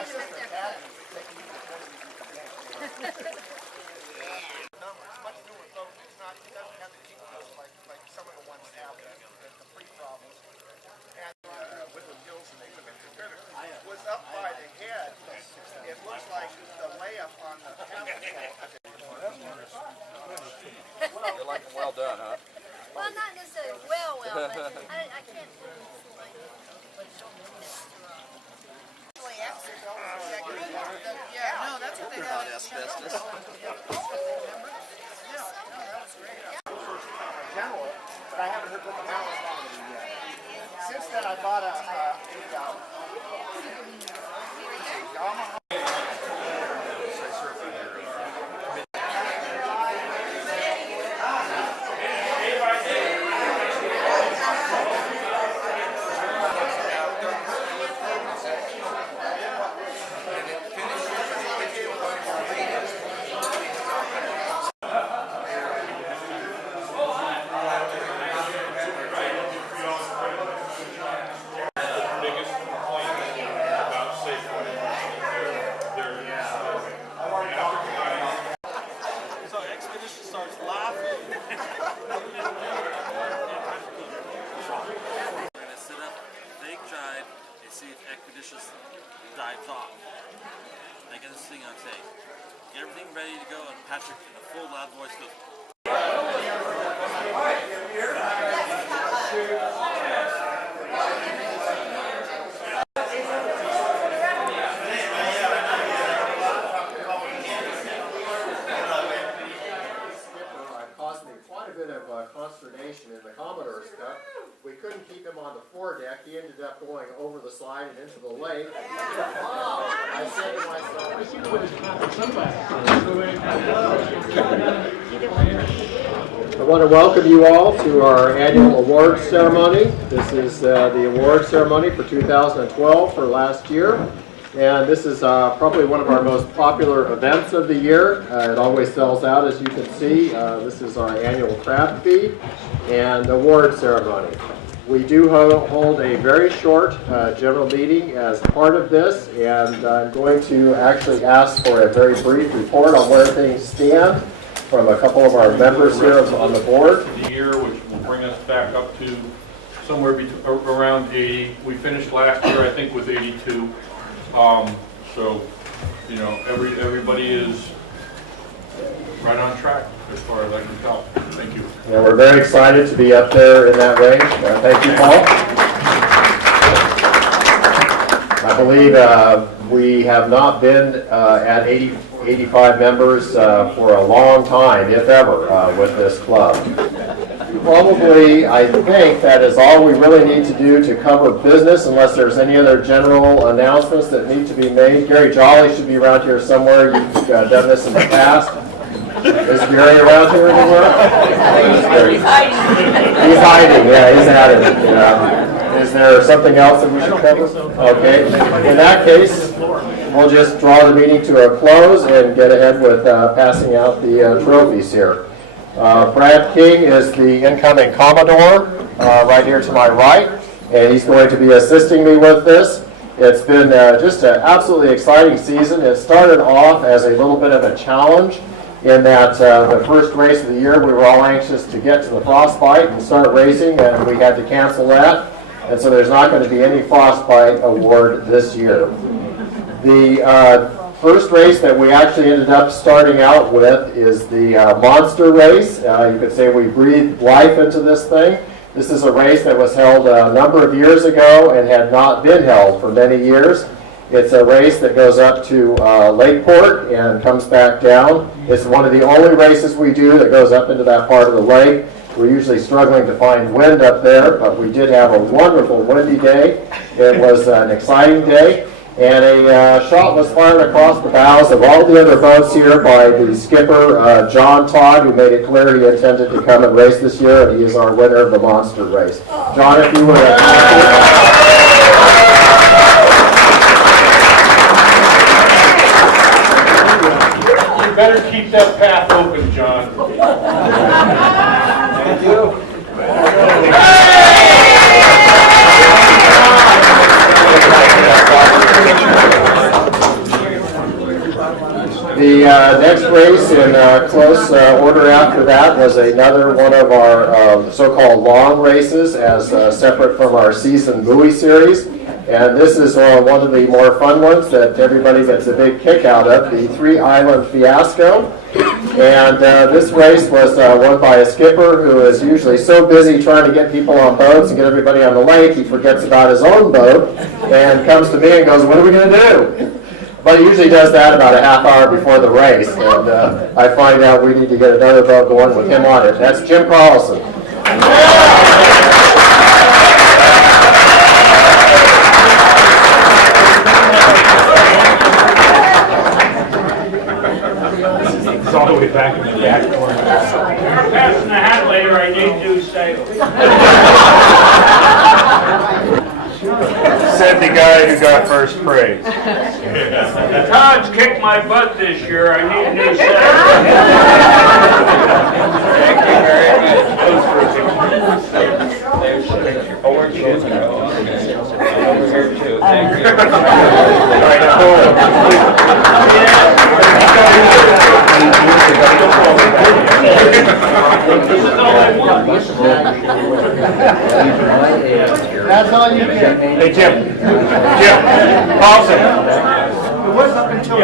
my sister Kathy taking you to places you can dance. It's much newer, so it's not, it doesn't have the details like some of the ones have the pre-problems. And with the gills and they took it to Critter. Was up by the head. It looks like the layup on the tablet. You like them well done, huh? Well, not necessarily well, but I can't put it like Yeah, no, that's what they got. Asbestos. General, but I haven't heard what the hell is wrong with it yet. Since then, I bought a Yamaha. dives off. I get this thing on tape. Get everything ready to go, and Patrick, in a full loud voice, goes, caused me quite a bit of consternation in the Commodore stuff. We couldn't keep him on the foredeck. He ended up going over the slide and into the lake. I said to myself, I want to welcome you all to our annual awards ceremony. This is the award ceremony for 2012 for last year. And this is probably one of our most popular events of the year. It always sells out, as you can see. This is our annual craft feed and award ceremony. We do hold a very short general meeting as part of this, and I'm going to actually ask for a very brief report on where things stand from a couple of our members here on the board. The year, which will bring us back up to somewhere around 80. We finished last year, I think, with 82. So, you know, everybody is right on track as far as I can tell. Thank you. Yeah, we're very excited to be up there in that range. Thank you, Paul. I believe we have not been at 85 members for a long time, if ever, with this club. Probably, I think that is all we really need to do to cover business, unless there's any other general announcements that need to be made. Gary Jolly should be around here somewhere. You've done this in the past. Is Gary around here anywhere? He's hiding. Yeah, he's at it. Yeah. Is there something else that we should cover? Okay. In that case, we'll just draw the meeting to a close and get ahead with passing out the trophies here. Brad King is the incoming Commodore right here to my right, and he's going to be assisting me with this. It's been just an absolutely exciting season. It started off as a little bit of a challenge in that the first race of the year we were all anxious to get to the Frostbite and start racing, and we had to cancel that. And so there's not going to be any Frostbite award this year. The first race that we actually ended up starting out with is the Monster Race. You could say we breathed life into this thing. This is a race that was held a number of years ago and had not been held for many years. It's a race that goes up to Lakeport and comes back down. It's one of the only races we do that goes up into that part of the lake. We're usually struggling to find wind up there, but we did have a wonderful windy day. It was an exciting day. And a shot was fired across the bows of all the other boats here by the skipper, John Todd, who made it clear he intended to come and race this year, and he is our winner of the Monster Race. John, if you would You better keep that path open, John. Thank you. next race in close order after that was another one of our so-called long races, as separate from our season buoy series. And this is one of the more fun ones that everybody gets a big kick out of, the 3-Island Fiasco. And this race was won by a skipper who is usually so busy trying to get people on boats and get everybody on the lake, he forgets about his own boat and comes to me and goes, "What are we going to do?" But he usually does that about a half hour before the race, and I find out we need to get another boat going with him on it. That's Jim Carlson. It's all the way back in the back corner. Passing the hat later, I need new sails. Said the guy who got first praise. Todd's kicked my butt this year, I need new sails. Thank you very much. There's orange shoes over here too. Thank you. That's all you get. Hey, Jim. Jim. Paulson. It was up until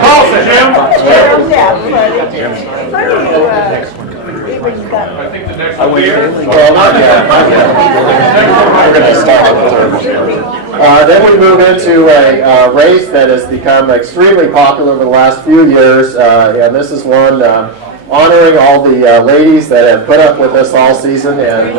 Paulson, Jim. I think the next Well, not yet. We're going to start with the third. Then we move into a race that has become extremely popular over the last few years, and this is one honoring all the ladies that have put up with us all season and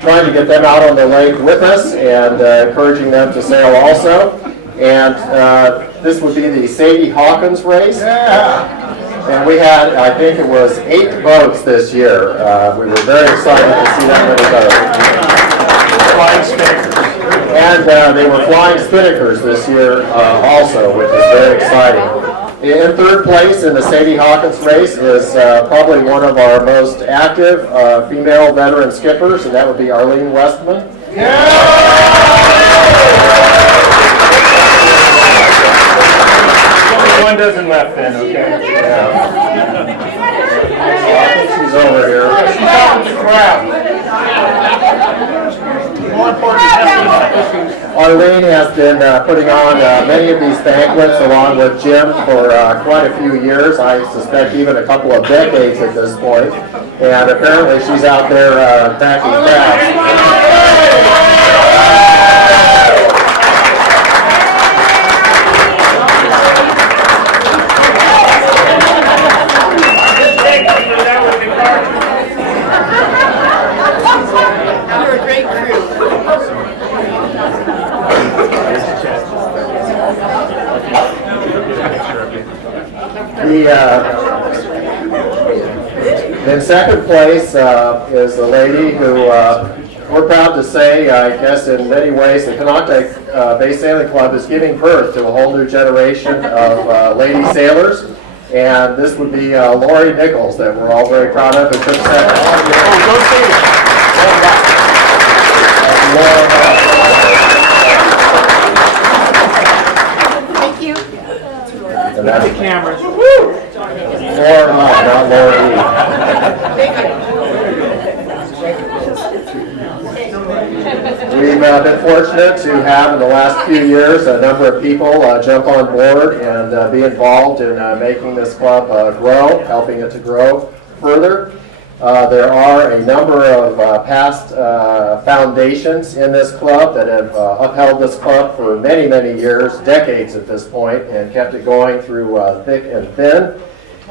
trying to get them out on the lake with us and encouraging them to sail also. And this would be the Sadie Hawkins race. And we had, I think it was 8 boats this year. We were very excited to see that many boats. Flying spinnakers. And they were flying spinnakers this year also, which is very exciting. In third place in the Sadie Hawkins race is probably one of our most active female veteran skippers, and that would be Arlene Westman. One dozen left then, okay? She's over here. She's out with the crowd. More important, Arlene has been putting on many of these banquets along with Jim for quite a few years. I suspect even a couple of decades at this point. And apparently she's out there cracking crabs. You're a great crew. In second place is a lady who we're proud to say, I guess in many ways, the Kanakta Bay Sailing Club is giving birth to a whole new generation of lady sailors. And this would be Lori Nichols that we're all very proud of, who took second. Thank you. And that's the cameras. Laura, not Laura Lee. We've been fortunate to have in the last few years a number of people jump on board and be involved in making this club grow, helping it to grow further. There are a number of past foundations in this club that have upheld this club for many, many years, decades at this point, and kept it going through thick and thin.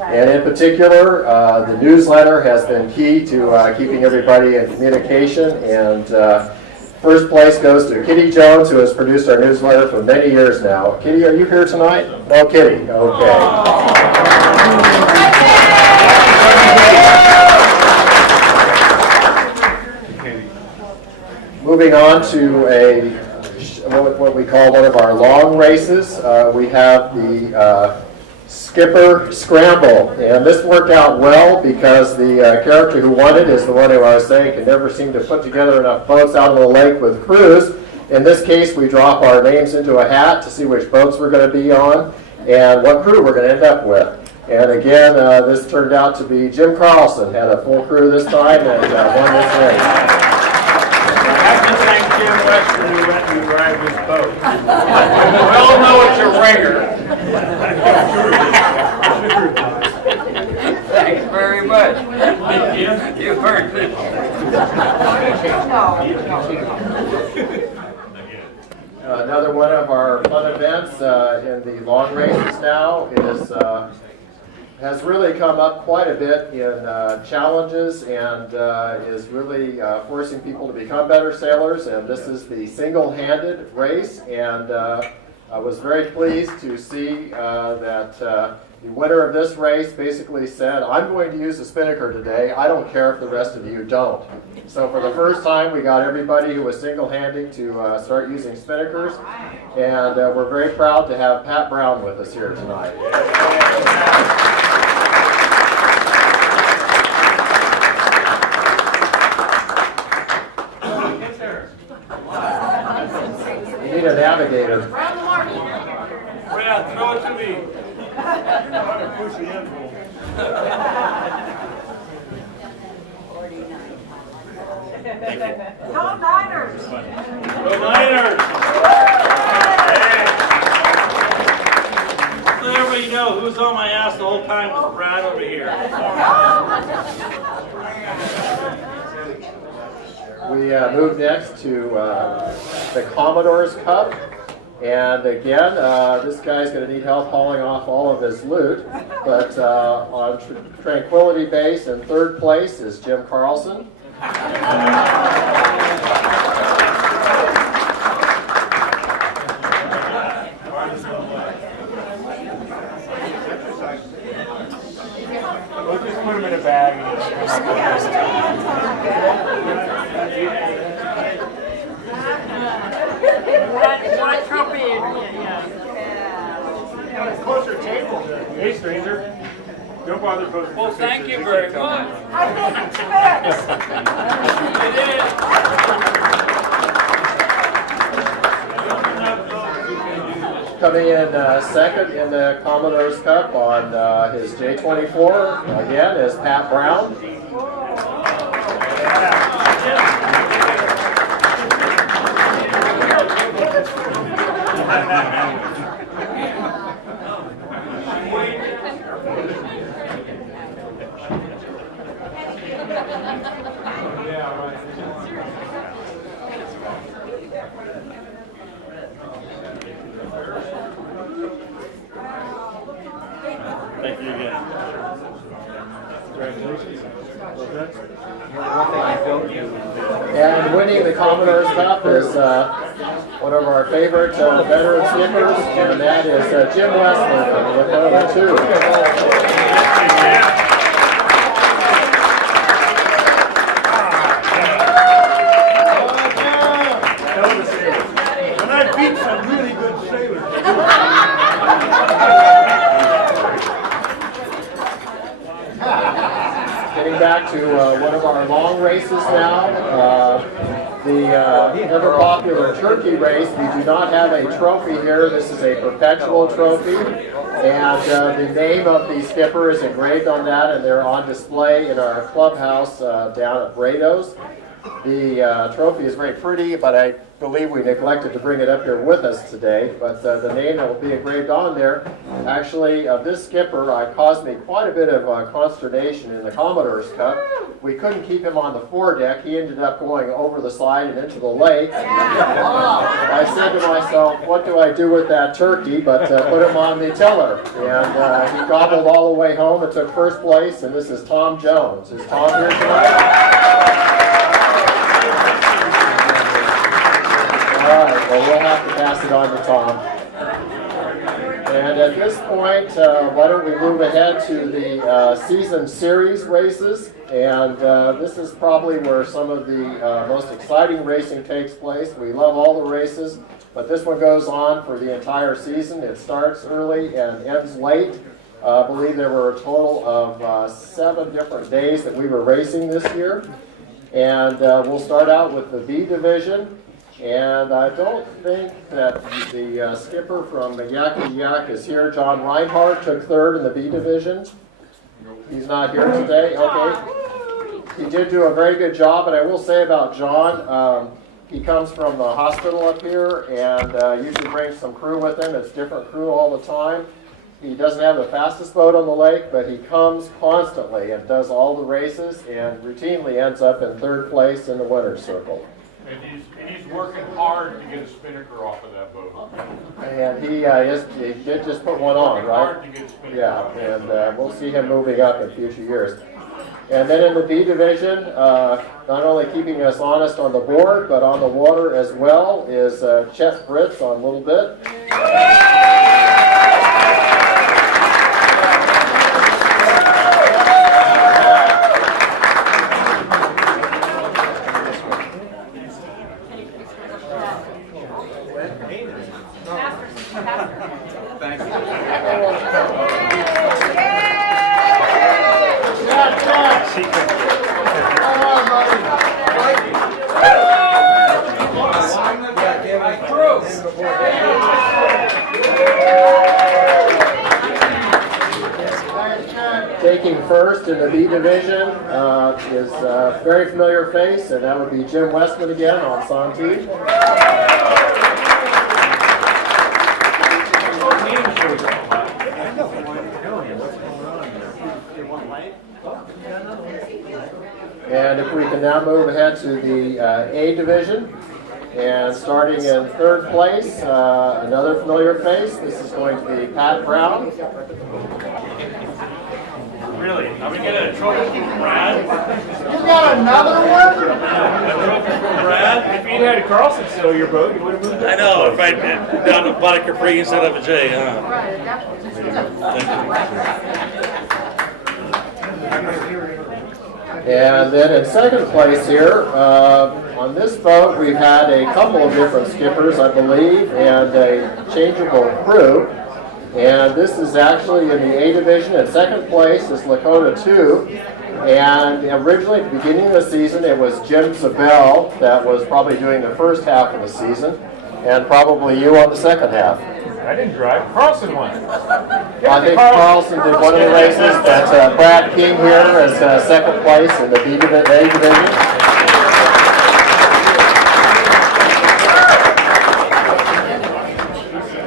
And in particular, the newsletter has been key to keeping everybody in communication. And first place goes to Kitty Jones, who has produced our newsletter for many years now. Kitty, are you here tonight? No, Kitty. Okay. Moving on to what we call one of our long races, we have the Skipper Scramble, and this worked out well because the character who won it is the one who I was saying can never seem to put together enough boats out on the lake with crews, In this case, we drop our names into a hat to see which boats we're going to be on and what crew we're going to end up with. And again, this turned out to be Jim Carlson, had a full crew this time and won this race. I have to thank Jim Weston who let me drive his boat. We all know it's a ringer. Thanks very much. You heard me. Another one of our fun events in the long races now is has really come up quite a bit in challenges and is really forcing people to become better sailors. And this is the single-handed race, and I was very pleased to see that the winner of this race basically said, "I'm going to use the spinnaker today. I don't care if the rest of you don't." So for the first time, we got everybody who was single-handing to start using spinnakers, and we're very proud to have Pat Brown with us here tonight. We need a navigator. Yeah, throw it to me. Go Niners! Go Niners! So everybody know who's on my ass the whole time was Brad over here. We move next to the Commodore's Cup. And again, this guy's going to need help hauling off all of his loot. But on Tranquility Base in third place is Jim Carlson. We'll just put him in a bag. One trophy, Closer table. Hey, stranger. Don't bother posting. Well, thank you very much. I think it's fixed. Coming in second in the Commodore's Cup on his J24, again, is Pat Brown. Thank you again. And winning the Commodore's Cup is one of our favorite veteran skippers, and that is Jim Westman with number 2. And I beat some really good sailors. Getting back to one of our long races now, the ever popular turkey race. We do not have a trophy here. This is a perpetual trophy, and the name of the skipper is engraved on that, and they're on display in our clubhouse down at Brado's. The trophy is very pretty, but I believe we neglected to bring it up here with us today. But the name that will be engraved on there, actually, of this skipper, caused me quite a bit of consternation in the Commodore's Cup. We couldn't keep him on the foredeck. He ended up going over the side and into the lake. I said to myself, what do I do with that turkey but put him on the tiller? And he gobbled all the way home and took first place, and this is Tom Jones. Is Tom here tonight? All right, well, we'll have to pass it on to Tom. And at this point, why don't we move ahead to the season series races. And this is probably where some of the most exciting racing takes place. We love all the races, but this one goes on for the entire season. It starts early and ends late. I believe there were a total of 7 different days that we were racing this year. And we'll start out with the B division. And I don't think that the skipper from Yaki Yak is here. John Reinhardt took third in the B division. He's not here today. Okay. He did do a very good job, and I will say about John, he comes from the hospital up here and usually brings some crew with him. It's different crew all the time. He doesn't have the fastest boat on the lake, but he comes constantly and does all the races and routinely ends up in third place in the winner's circle. And he's working hard to get a spinnaker off of that boat. And he did just put one on, Hard right? to get a spinnaker Yeah, off. and we'll see him moving up in future years. And then in the B division, not only keeping us honest on the board, but on the water as well, is Chet Fritz on Little Bit. Taking first in the B division is a very familiar face, and that would be Jim Westman again on Santee. And if we can now move ahead to the A division, and starting in third place, another familiar face. This is going to be Pat Brown. Really? Are we getting a trophy from Brad? You got another one? A trophy from Brad? If you had a Carlson sell your boat, you would have moved it. I know, if I'd done a bought a Capri instead of a J, huh? And then in second place here, on this boat, we've had a couple of different skippers, I believe, and a changeable crew. And this is actually in the A division. In second place is Lakota 2. And originally, at the beginning of the season, it was Jim Zabel that was probably doing the first half of the season, and probably you on the second half. I didn't drive. Carlson won. I think Carlson did one of the races. That's Brad King here as second place in the A division.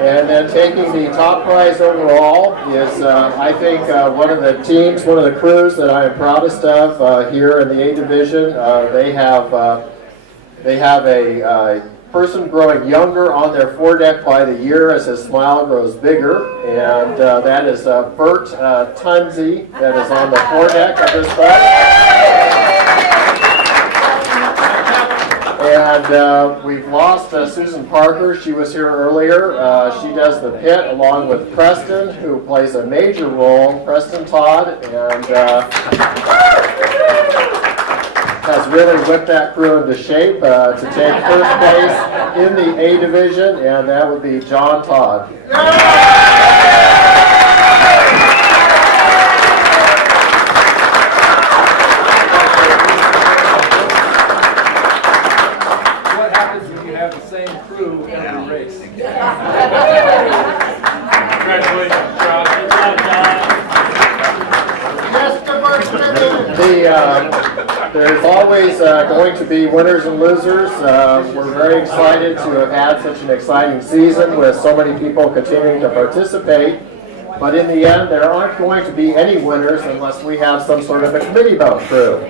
And then taking the top prize overall is, I think, one of the teams, one of the crews that I am proudest of here in the A division. They have a person growing younger on their foredeck by the year as his smile grows bigger, and that is Bert Tunzi that is on the foredeck of this boat. And we've lost Susan Parker. She was here earlier. She does the pit along with Preston, who plays a major role, Preston Todd, and has really whipped that crew into shape to take first place in the A division, and that would be John Todd. What happens when you have the same crew every race? Congratulations, John. Good job, John. There's always going to be winners and losers. We're very excited to have had such an exciting season with so many people continuing to participate. But in the end, there aren't going to be any winners unless we have some sort of a committee boat crew.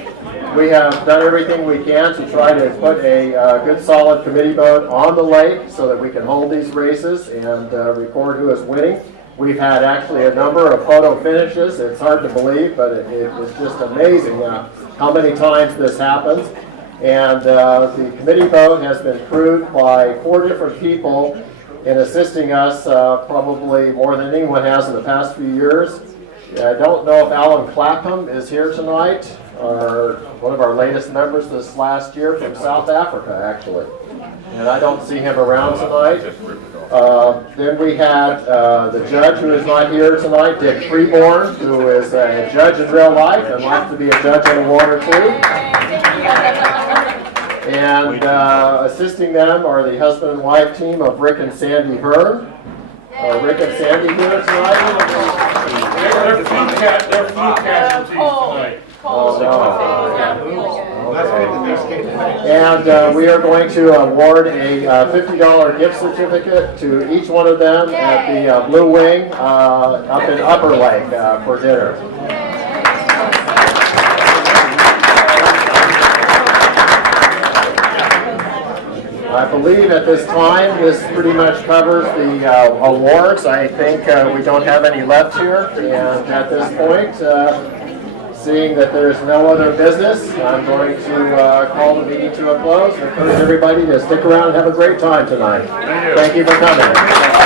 We have done everything we can to try to put a good solid committee boat on the lake so that we can hold these races and record who is winning. We've had actually a number of photo finishes. It's hard to believe, but it was just amazing how many times this happens. And the committee boat has been crewed by 4 different people in assisting us probably more than anyone has in the past few years. I don't know if Alan Clapham is here tonight, or one of our latest members this last year from South Africa, actually. And I don't see him around tonight. Then we had the judge who is not here tonight, Dick Freeborn, who is a judge in real life and likes to be a judge on the water too. And assisting them are the husband and wife team of Rick and Sandy Hearn. Rick and Sandy here tonight. They're few casualties tonight. Oh, no. And we are going to award a $50 gift certificate to each one of them at the Blue Wing up in Upper Lake for dinner. I believe at this time this pretty much covers the awards. I think we don't have any left here, and at this point, seeing that there's no other business, I'm going to call the meeting to a close and encourage everybody to stick around and have a great time tonight. Thank you for coming.